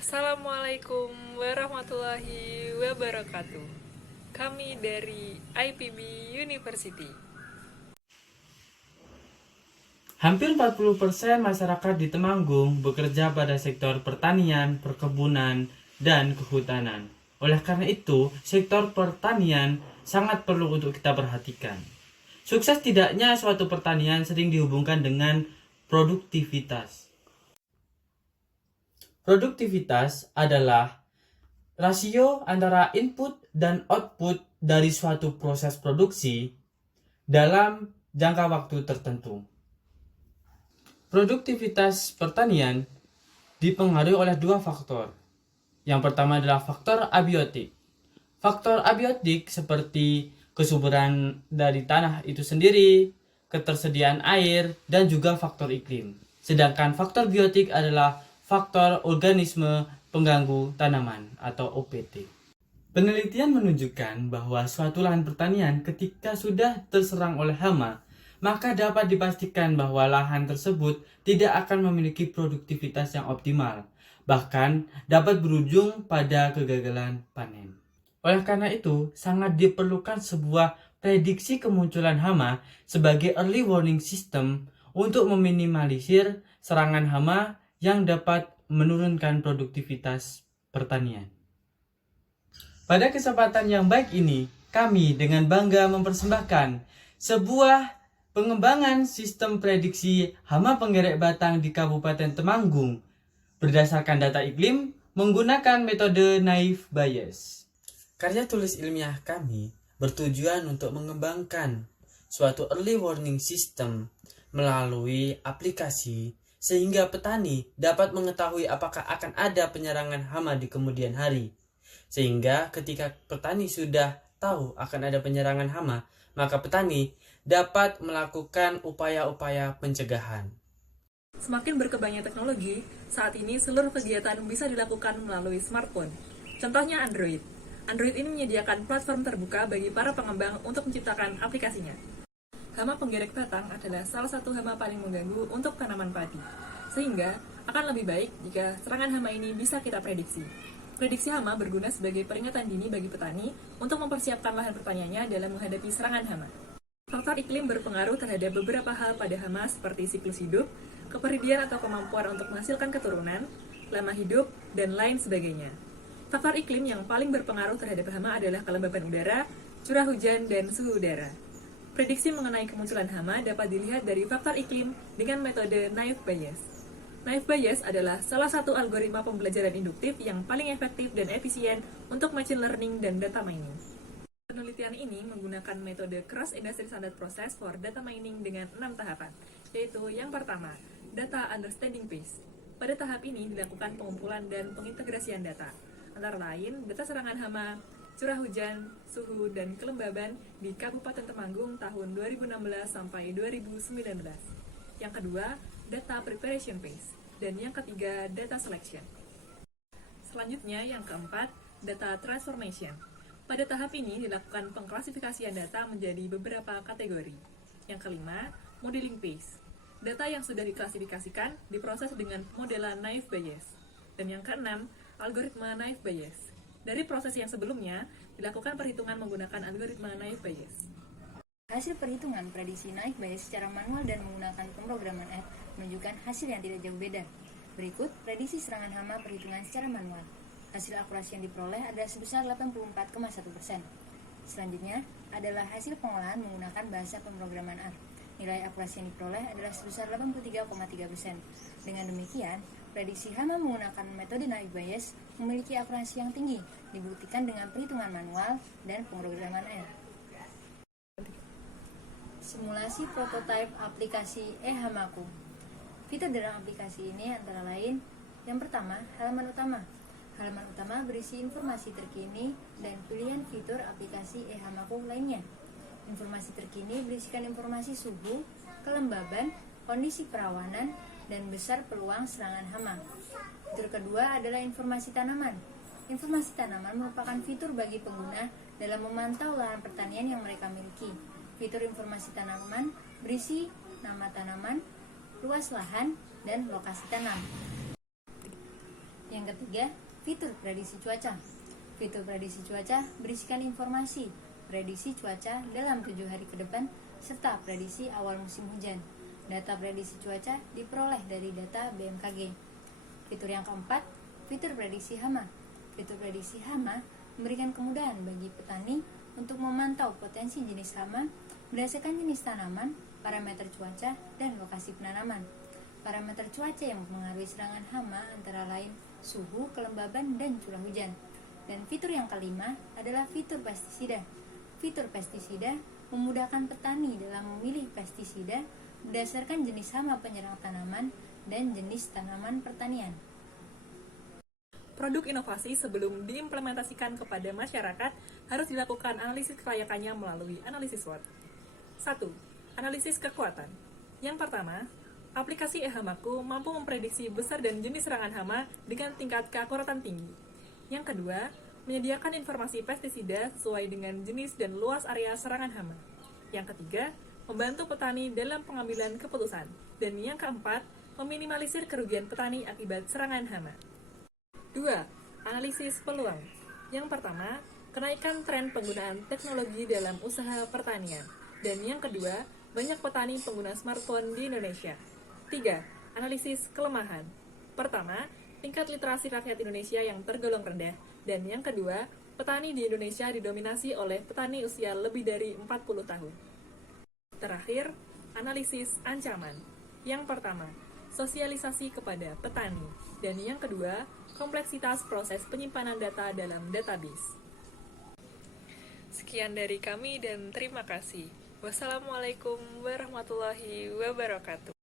Assalamualaikum warahmatullahi wabarakatuh. Kami dari IPB University. Hampir 40% masyarakat di Temanggung bekerja pada sektor pertanian, perkebunan, dan kehutanan. Oleh karena itu, sektor pertanian sangat perlu untuk kita perhatikan. Sukses tidaknya suatu pertanian sering dihubungkan dengan produktivitas. Produktivitas adalah rasio antara input dan output dari suatu proses produksi dalam jangka waktu tertentu. Produktivitas pertanian dipengaruhi oleh dua faktor. Yang pertama adalah faktor abiotik. Faktor abiotik seperti kesuburan dari tanah itu sendiri, ketersediaan air, dan juga faktor iklim. Sedangkan faktor biotik adalah faktor organisme pengganggu tanaman atau OPT. Penelitian menunjukkan bahwa suatu lahan pertanian ketika sudah terserang oleh hama, maka dapat dipastikan bahwa lahan tersebut tidak akan memiliki produktivitas yang optimal, bahkan dapat berujung pada kegagalan panen. Oleh karena itu, sangat diperlukan sebuah prediksi kemunculan hama sebagai early warning system untuk meminimalisir serangan hama yang dapat menurunkan produktivitas pertanian. Pada kesempatan yang baik ini, kami dengan bangga mempersembahkan sebuah pengembangan sistem prediksi hama penggerek batang di Kabupaten Temanggung berdasarkan data iklim menggunakan metode naive Bayes. Karya tulis ilmiah kami bertujuan untuk mengembangkan suatu early warning system melalui aplikasi sehingga petani dapat mengetahui apakah akan ada penyerangan hama di kemudian hari. Sehingga ketika petani sudah tahu akan ada penyerangan hama, maka petani dapat melakukan upaya-upaya pencegahan. Semakin berkembangnya teknologi, saat ini seluruh kegiatan bisa dilakukan melalui smartphone. Contohnya Android. Android ini menyediakan platform terbuka bagi para pengembang untuk menciptakan aplikasinya. Hama penggerek batang adalah salah satu hama paling mengganggu untuk tanaman padi. Sehingga akan lebih baik jika serangan hama ini bisa kita prediksi. Prediksi hama berguna sebagai peringatan dini bagi petani untuk mempersiapkan lahan pertaniannya dalam menghadapi serangan hama. Faktor iklim berpengaruh terhadap beberapa hal pada hama seperti siklus hidup, keperidian atau kemampuan untuk menghasilkan keturunan, lama hidup, dan lain sebagainya. Faktor iklim yang paling berpengaruh terhadap hama adalah kelembaban udara, curah hujan, dan suhu udara. Prediksi mengenai kemunculan hama dapat dilihat dari faktor iklim dengan metode naive Bayes. Naive Bayes adalah salah satu algoritma pembelajaran induktif yang paling efektif dan efisien untuk machine learning dan data mining. Penelitian ini menggunakan metode Cross Industry Standard Process for Data Mining dengan 6 tahapan, yaitu yang pertama, Data Understanding Phase. Pada tahap ini dilakukan pengumpulan dan pengintegrasian data, antara lain data serangan hama, curah hujan, suhu, dan kelembaban di Kabupaten Temanggung tahun 2016 sampai 2019. Yang kedua, Data Preparation Phase. Dan yang ketiga, Data Selection. Selanjutnya, yang keempat, Data Transformation. Pada tahap ini dilakukan pengklasifikasian data menjadi beberapa kategori. Yang kelima, Modeling Phase. Data yang sudah diklasifikasikan diproses dengan modelan naive Bayes. Dan yang keenam, algoritma naive Bayes. Dari proses yang sebelumnya, dilakukan perhitungan menggunakan algoritma naive Bayes. Hasil perhitungan prediksi naive Bayes secara manual dan menggunakan pemrograman R menunjukkan hasil yang tidak jauh beda. Berikut prediksi serangan hama perhitungan secara manual. Hasil akurasi yang diperoleh adalah sebesar 84,1%. Selanjutnya adalah hasil pengolahan menggunakan bahasa pemrograman R. Nilai akurasi yang diperoleh adalah sebesar 83,3%. Dengan demikian, prediksi hama menggunakan metode naive Bayes memiliki akurasi yang tinggi, dibuktikan dengan perhitungan manual dan pemrograman R. Simulasi prototipe aplikasi eHamaku. Fitur dalam aplikasi ini antara lain, yang pertama, halaman utama. Halaman utama berisi informasi terkini dan pilihan fitur aplikasi eHamaku lainnya. Informasi terkini berisikan informasi suhu, kelembaban, kondisi perawanan, dan besar peluang serangan hama. Fitur kedua adalah informasi tanaman. Informasi tanaman merupakan fitur bagi pengguna dalam memantau lahan pertanian yang mereka miliki. Fitur informasi tanaman berisi nama tanaman, luas lahan, dan lokasi tanam. Yang ketiga, fitur prediksi cuaca. Fitur prediksi cuaca berisikan informasi prediksi cuaca dalam 7 hari ke depan serta prediksi awal musim hujan. Data prediksi cuaca diperoleh dari data BMKG. Fitur yang keempat, fitur prediksi hama. Fitur prediksi hama memberikan kemudahan bagi petani untuk memantau potensi jenis hama berdasarkan jenis tanaman, parameter cuaca, dan lokasi penanaman. Parameter cuaca yang mempengaruhi serangan hama antara lain suhu, kelembaban, dan curah hujan. Dan fitur yang kelima adalah fitur pestisida. Fitur pestisida memudahkan petani dalam memilih pestisida berdasarkan jenis hama penyerang tanaman dan jenis tanaman pertanian. Produk inovasi sebelum diimplementasikan kepada masyarakat harus dilakukan analisis kelayakannya melalui analisis SWOT. 1. Analisis kekuatan. Yang pertama, aplikasi eHamaku mampu memprediksi besar dan jenis serangan hama dengan tingkat keakuratan tinggi. Yang kedua, menyediakan informasi pestisida sesuai dengan jenis dan luas area serangan hama. Yang ketiga, membantu petani dalam pengambilan keputusan. Dan yang keempat, meminimalisir kerugian petani akibat serangan hama. 2. Analisis peluang. Yang pertama, kenaikan tren penggunaan teknologi dalam usaha pertanian. Dan yang kedua, banyak petani pengguna smartphone di Indonesia. 3. Analisis kelemahan. Pertama, tingkat literasi rakyat Indonesia yang tergolong rendah. Dan yang kedua, petani di Indonesia didominasi oleh petani usia lebih dari 40 tahun. Terakhir, analisis ancaman. Yang pertama, sosialisasi kepada petani. Dan yang kedua, kompleksitas proses penyimpanan data dalam database. Sekian dari kami dan terima kasih. Wassalamualaikum warahmatullahi wabarakatuh.